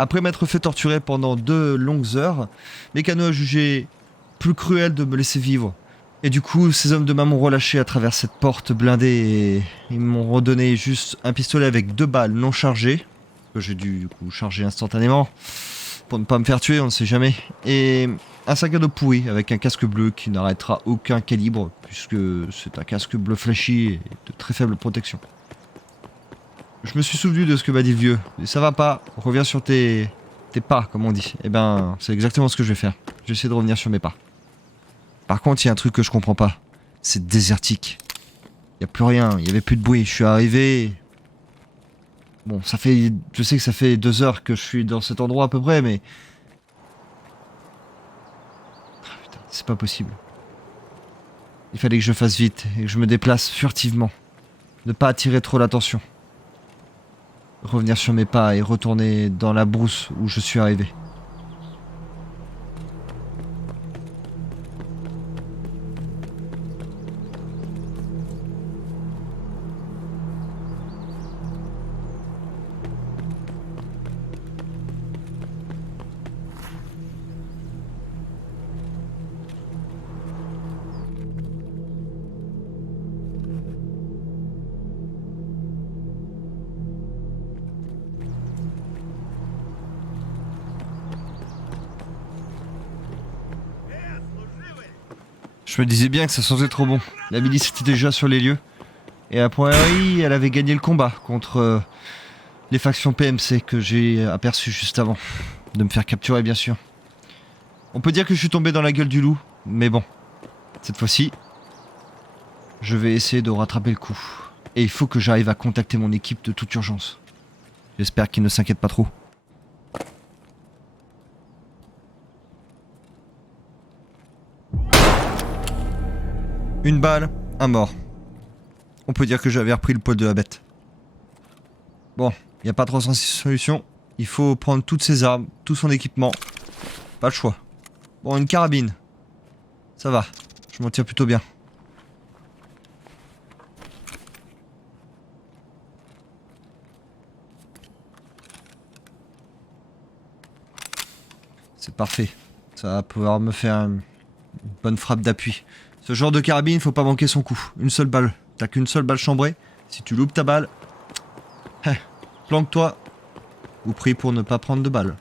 Après m'être fait torturer pendant 2 longues heures, Mécano a jugé plus cruel de me laisser vivre. Et du coup, ces hommes de main m'ont relâché à travers cette porte blindée et ils m'ont redonné juste un pistolet avec 2 balles non chargées, que j'ai dû du coup charger instantanément, pour ne pas me faire tuer, on ne sait jamais. Et un sac à dos pourri avec un casque bleu qui n'arrêtera aucun calibre, puisque c'est un casque bleu flashy et de très faible protection. Je me suis souvenu de ce que m'a dit le vieux. Ça va pas, reviens sur tes pas, comme on dit. Eh ben, c'est exactement ce que je vais faire. Je vais essayer de revenir sur mes pas. Par contre, il y a un truc que je comprends pas. C'est désertique. Il y a plus rien, il y avait plus de bruit. Je suis arrivé. Bon, ça fait. Je sais que ça fait 2 heures que je suis dans cet endroit à peu près, mais. Ah, putain, c'est pas possible. Il fallait que je fasse vite et que je me déplace furtivement. Ne pas attirer trop l'attention. Revenir sur mes pas et retourner dans la brousse où je suis arrivé. Je me disais bien que ça sentait trop bon. La milice était déjà sur les lieux. Et a priori, elle avait gagné le combat contre les factions PMC que j'ai aperçues juste avant. De me faire capturer, bien sûr. On peut dire que je suis tombé dans la gueule du loup, mais bon. Cette fois-ci, je vais essayer de rattraper le coup. Et il faut que j'arrive à contacter mon équipe de toute urgence. J'espère qu'ils ne s'inquiètent pas trop. Une balle, un mort. On peut dire que j'avais repris le poil de la bête. Bon, il n'y a pas 306 solutions. Il faut prendre toutes ses armes, tout son équipement. Pas le choix. Bon, une carabine. Ça va, je m'en tire plutôt bien. C'est parfait. Ça va pouvoir me faire une bonne frappe d'appui. Ce genre de carabine, faut pas manquer son coup. Une seule balle. T'as qu'une seule balle chambrée. Si tu loupes ta balle, planque-toi. Ou prie pour ne pas prendre de balles.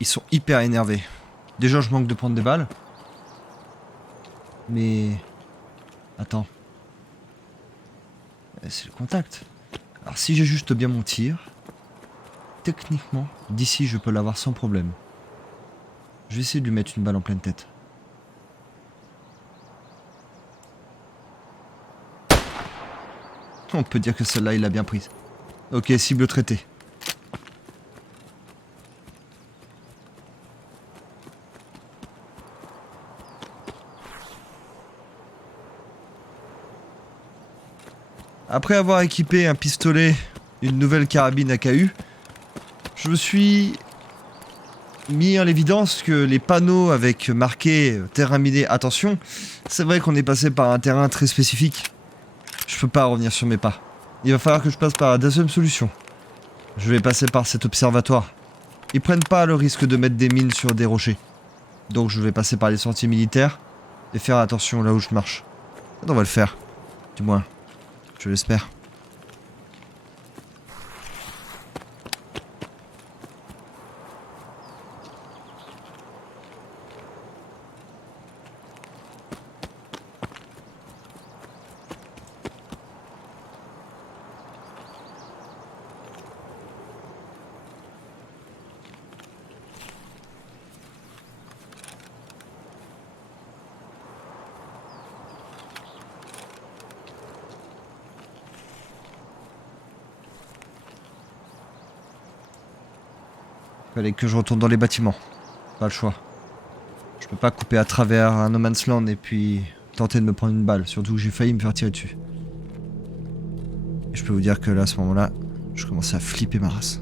Ils sont hyper énervés. Déjà, je manque de prendre des balles. Mais... Attends. C'est le contact. Alors si j'ajuste bien mon tir, techniquement, d'ici je peux l'avoir sans problème. Je vais essayer de lui mettre une balle en pleine tête. On peut dire que celle-là, il l'a bien prise. Ok, cible traitée. Après avoir équipé un pistolet, une nouvelle carabine AKU, je me suis mis en évidence que les panneaux avec marqué terrain miné, attention, c'est vrai qu'on est passé par un terrain très spécifique. Je peux pas revenir sur mes pas. Il va falloir que je passe par la deuxième solution. Je vais passer par cet observatoire. Ils prennent pas le risque de mettre des mines sur des rochers. Donc je vais passer par les sentiers militaires et faire attention là où je marche. Ça devrait le faire. Du moins, je l'espère. Fallait que je retourne dans les bâtiments. Pas le choix. Je peux pas couper à travers un no man's land et puis tenter de me prendre une balle, surtout que j'ai failli me faire tirer dessus. Et je peux vous dire que là, à ce moment-là, je commençais à flipper ma race.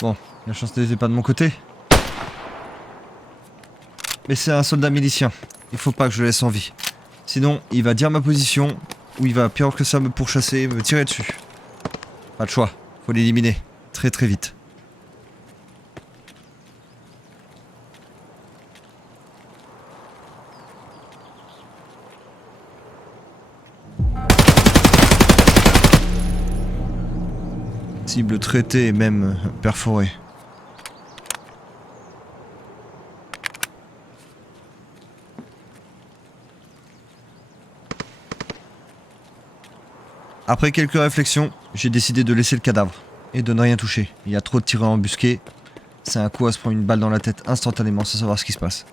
Bon, la chance n'était pas de mon côté. Mais c'est un soldat milicien. Il faut pas que je le laisse en vie. Sinon, il va dire ma position, ou il va pire que ça me pourchasser et me tirer dessus. Pas de choix. Faut l'éliminer. Très très vite. Cible traitée et même perforée. Après quelques réflexions, j'ai décidé de laisser le cadavre et de ne rien toucher. Il y a trop de tireurs embusqués. C'est un coup à se prendre une balle dans la tête instantanément sans savoir ce qui se passe.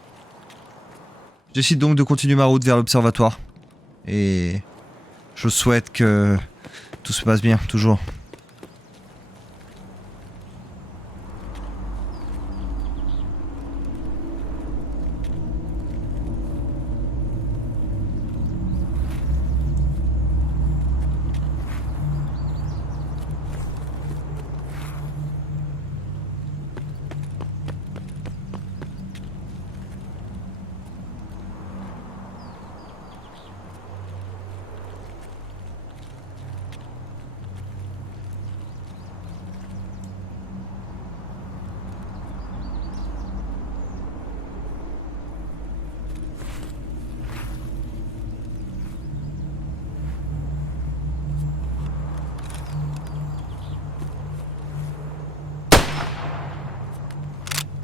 Je décide donc de continuer ma route vers l'observatoire. Et je souhaite que tout se passe bien, toujours.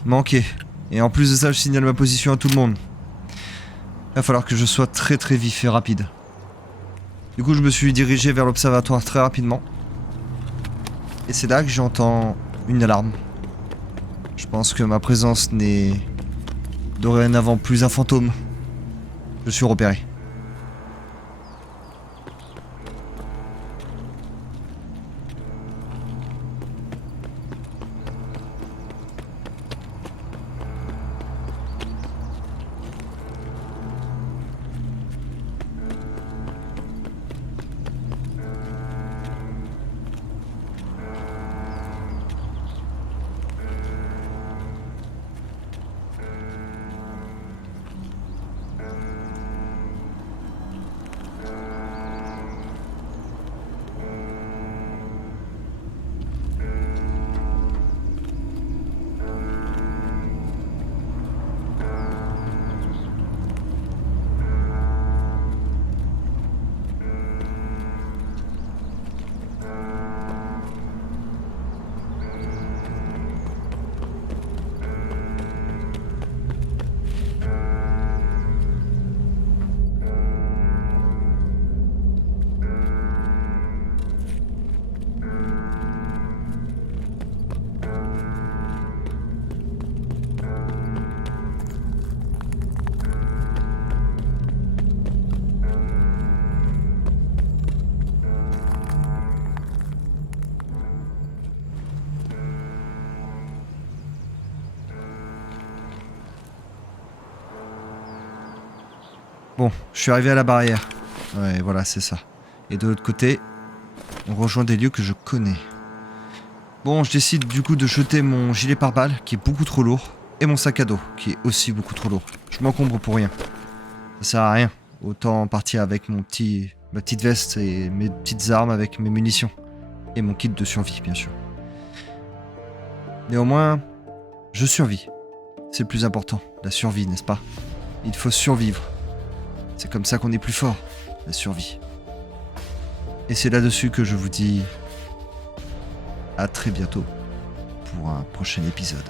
Manqué. Et en plus de ça, je signale ma position à tout le monde. Il va falloir que je sois très très vif et rapide. Du coup, je me suis dirigé vers l'observatoire très rapidement. Et c'est là que j'entends une alarme. Je pense que ma présence n'est dorénavant plus un fantôme. Je suis repéré. Bon, je suis arrivé à la barrière. Ouais, voilà, c'est ça. Et de l'autre côté, on rejoint des lieux que je connais. Bon, je décide du coup de jeter mon gilet pare-balles, qui est beaucoup trop lourd, et mon sac à dos, qui est aussi beaucoup trop lourd. Je m'encombre pour rien. Ça sert à rien. Autant partir avec ma petite veste et mes petites armes avec mes munitions. Et mon kit de survie, bien sûr. Néanmoins, je survis. C'est le plus important, la survie, n'est-ce pas? Il faut survivre. C'est comme ça qu'on est plus fort, la survie. Et c'est là-dessus que je vous dis à très bientôt pour un prochain épisode.